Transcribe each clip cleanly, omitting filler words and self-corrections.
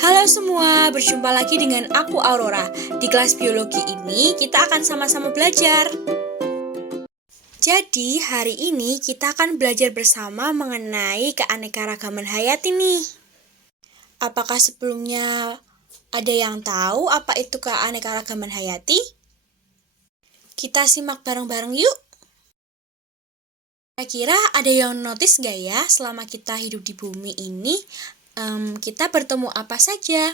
Halo semua, berjumpa lagi dengan aku Aurora. Di kelas biologi ini kita akan sama-sama belajar. Jadi hari ini kita akan belajar bersama mengenai keanekaragaman hayati nih. Apakah sebelumnya ada yang tahu apa itu keanekaragaman hayati? Kita simak bareng-bareng yuk. Kira-kira ada yang notice gak ya selama kita hidup di bumi ini kita bertemu apa saja?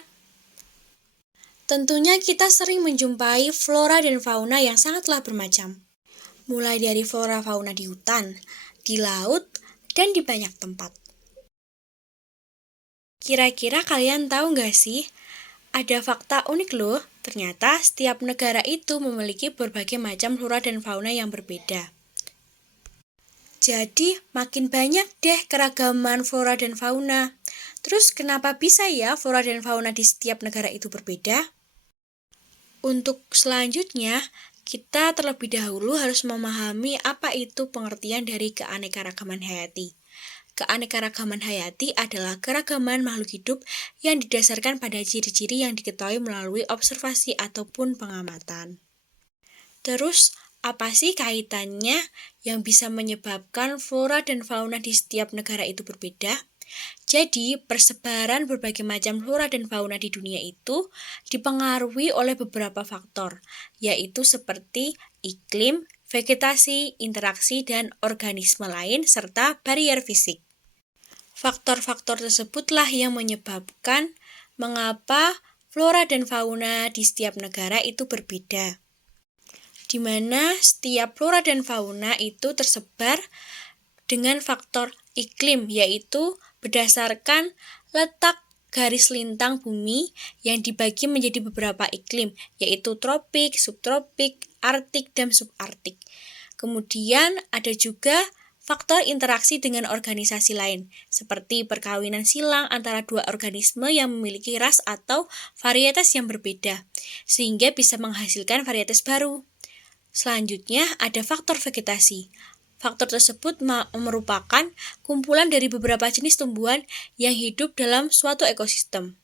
Tentunya kita sering menjumpai flora dan fauna yang sangatlah bermacam. Mulai dari flora fauna di hutan, di laut, dan di banyak tempat. Kira-kira kalian tahu nggak sih? Ada fakta unik loh, ternyata setiap negara itu memiliki berbagai macam flora dan fauna yang berbeda. Jadi makin banyak deh keragaman flora dan fauna. Terus kenapa bisa ya flora dan fauna di setiap negara itu berbeda? Untuk selanjutnya, kita terlebih dahulu harus memahami apa itu pengertian dari keanekaragaman hayati. Keanekaragaman hayati adalah keragaman makhluk hidup yang didasarkan pada ciri-ciri yang diketahui melalui observasi ataupun pengamatan. Terus, apa sih kaitannya yang bisa menyebabkan flora dan fauna di setiap negara itu berbeda? Jadi, persebaran berbagai macam flora dan fauna di dunia itu dipengaruhi oleh beberapa faktor, yaitu seperti iklim, vegetasi, interaksi, dan organisme lain, serta barrier fisik. Faktor-faktor tersebutlah yang menyebabkan mengapa flora dan fauna di setiap negara itu berbeda, di mana setiap flora dan fauna itu tersebar dengan faktor iklim, yaitu berdasarkan letak garis lintang bumi yang dibagi menjadi beberapa iklim, yaitu tropik, subtropik, arktik, dan subarktik. Kemudian ada juga faktor interaksi dengan organisasi lain, seperti perkawinan silang antara dua organisme yang memiliki ras atau varietas yang berbeda, sehingga bisa menghasilkan varietas baru. Selanjutnya ada faktor vegetasi. Faktor tersebut merupakan kumpulan dari beberapa jenis tumbuhan yang hidup dalam suatu ekosistem.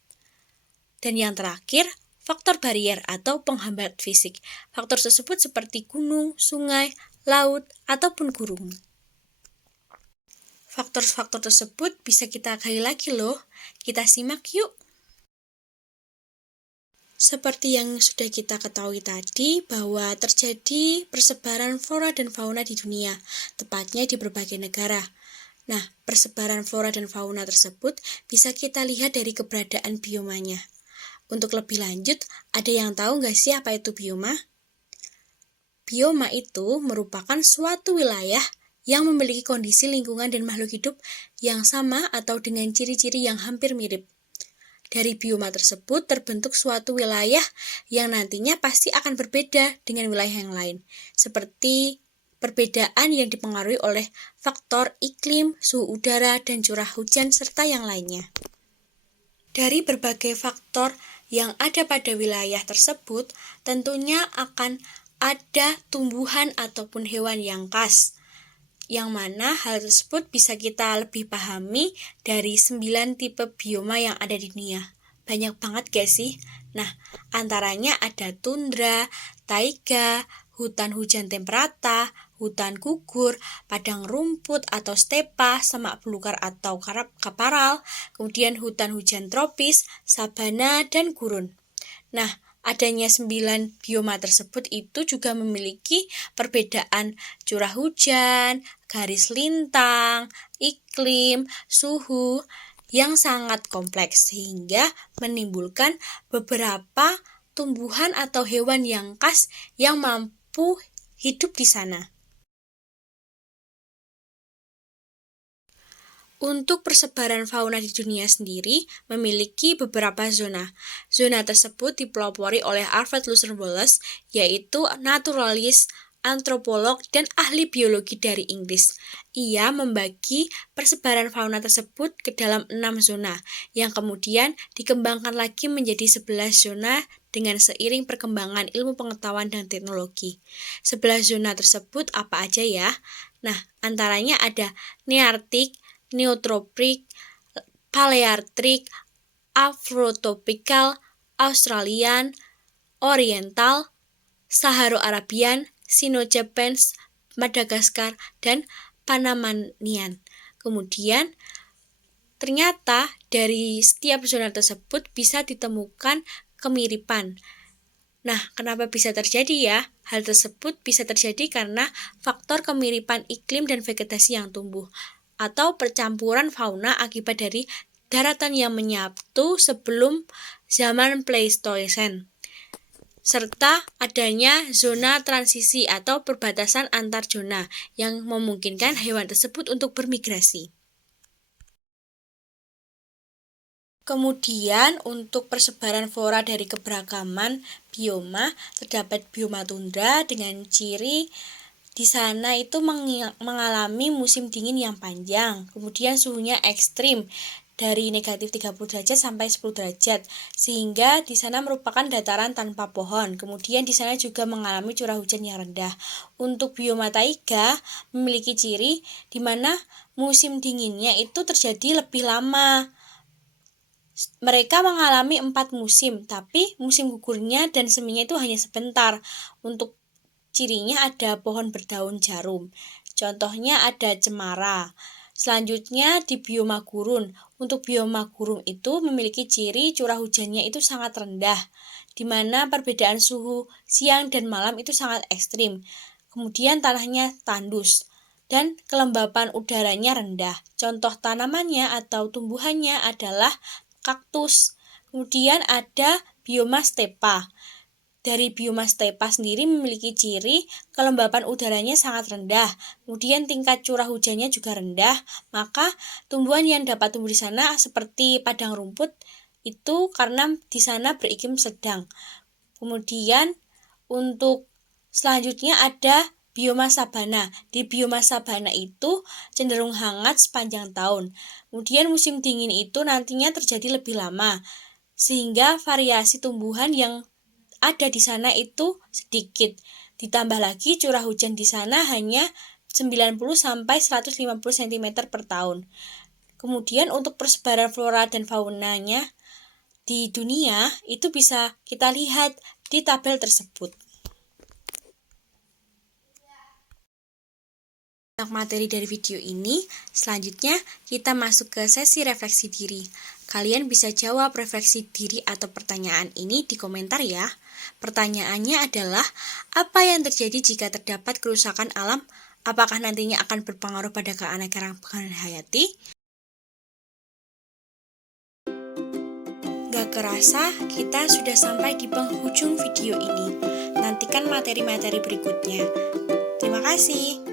Dan yang terakhir, faktor barrier atau penghambat fisik. Faktor tersebut seperti gunung, sungai, laut, ataupun gurun. Faktor-faktor tersebut bisa kita gali lagi loh. Kita simak yuk. Seperti yang sudah kita ketahui tadi, bahwa terjadi persebaran flora dan fauna di dunia, tepatnya di berbagai negara. Nah, persebaran flora dan fauna tersebut bisa kita lihat dari keberadaan biomanya. Untuk lebih lanjut, ada yang tahu nggak sih apa itu bioma? Bioma itu merupakan suatu wilayah yang memiliki kondisi lingkungan dan makhluk hidup yang sama atau dengan ciri-ciri yang hampir mirip. Dari bioma tersebut terbentuk suatu wilayah yang nantinya pasti akan berbeda dengan wilayah yang lain, seperti perbedaan yang dipengaruhi oleh faktor iklim, suhu udara, dan curah hujan, serta yang lainnya. Dari berbagai faktor yang ada pada wilayah tersebut, tentunya akan ada tumbuhan ataupun hewan yang khas, yang mana hal tersebut bisa kita lebih pahami dari 9 tipe bioma yang ada di dunia. Banyak banget gak sih? Nah, antaranya ada tundra, taiga, hutan hujan temperata, hutan gugur, padang rumput atau stepa, semak belukar atau kaparal, kemudian hutan hujan tropis, sabana, dan gurun. Nah, adanya 9 bioma tersebut itu juga memiliki perbedaan curah hujan, garis lintang, iklim, suhu yang sangat kompleks sehingga menimbulkan beberapa tumbuhan atau hewan yang khas yang mampu hidup di sana. Untuk persebaran fauna di dunia sendiri memiliki beberapa zona. Zona tersebut dipelopori oleh Alfred Russel Wallace, yaitu naturalis, antropolog, dan ahli biologi dari Inggris. Ia membagi persebaran fauna tersebut ke dalam 6 zona, yang kemudian dikembangkan lagi menjadi 11 zona dengan seiring perkembangan ilmu pengetahuan dan teknologi. 11 zona tersebut apa aja ya? Nah, antaranya ada Nearktik, Neotropik, Palearktik, Afrotropical, Australian, Oriental, Saharo-Arabian, Sino-Japanese, Madagaskar, dan Panamanian. Kemudian, ternyata dari setiap zona tersebut bisa ditemukan kemiripan. Nah, kenapa bisa terjadi ya? Hal tersebut bisa terjadi karena faktor kemiripan iklim dan vegetasi yang tumbuh, atau percampuran fauna akibat dari daratan yang menyatu sebelum zaman Pleistosen, serta adanya zona transisi atau perbatasan antar zona yang memungkinkan hewan tersebut untuk bermigrasi. Kemudian untuk persebaran flora dari keberagaman bioma, terdapat bioma tundra dengan ciri di sana itu mengalami musim dingin yang panjang, kemudian suhunya ekstrim dari negatif 30 derajat sampai 10 derajat, sehingga di sana merupakan dataran tanpa pohon. Kemudian di sana juga mengalami curah hujan yang rendah. Untuk bioma taiga memiliki ciri di mana musim dinginnya itu terjadi lebih lama. Mereka mengalami 4 musim, tapi musim gugurnya dan seminya itu hanya sebentar. Untuk cirinya ada pohon berdaun jarum. Contohnya ada cemara. Selanjutnya di bioma gurun. Untuk bioma gurun itu memiliki ciri curah hujannya itu sangat rendah, di mana perbedaan suhu siang dan malam itu sangat ekstrim. Kemudian tanahnya tandus dan kelembapan udaranya rendah. Contoh tanamannya atau tumbuhannya adalah kaktus. Kemudian ada bioma stepa. Dari bioma stepa sendiri memiliki ciri kelembapan udaranya sangat rendah, kemudian tingkat curah hujannya juga rendah, maka tumbuhan yang dapat tumbuh di sana seperti padang rumput itu karena di sana beriklim sedang. Kemudian untuk selanjutnya ada bioma sabana. Di bioma sabana itu cenderung hangat sepanjang tahun. Kemudian musim dingin itu nantinya terjadi lebih lama, sehingga variasi tumbuhan yang ada di sana itu sedikit. Ditambah lagi curah hujan di sana hanya 90 sampai 150 cm per tahun. Kemudian untuk persebaran flora dan faunanya di dunia itu bisa kita lihat di tabel tersebut. Untuk materi dari video ini, selanjutnya kita masuk ke sesi refleksi diri. Kalian bisa jawab refleksi diri atau pertanyaan ini di komentar ya. Pertanyaannya adalah, apa yang terjadi jika terdapat kerusakan alam? Apakah nantinya akan berpengaruh pada keanekaragaman hayati? Gak kerasa, kita sudah sampai di penghujung video ini. Nantikan materi-materi berikutnya. Terima kasih.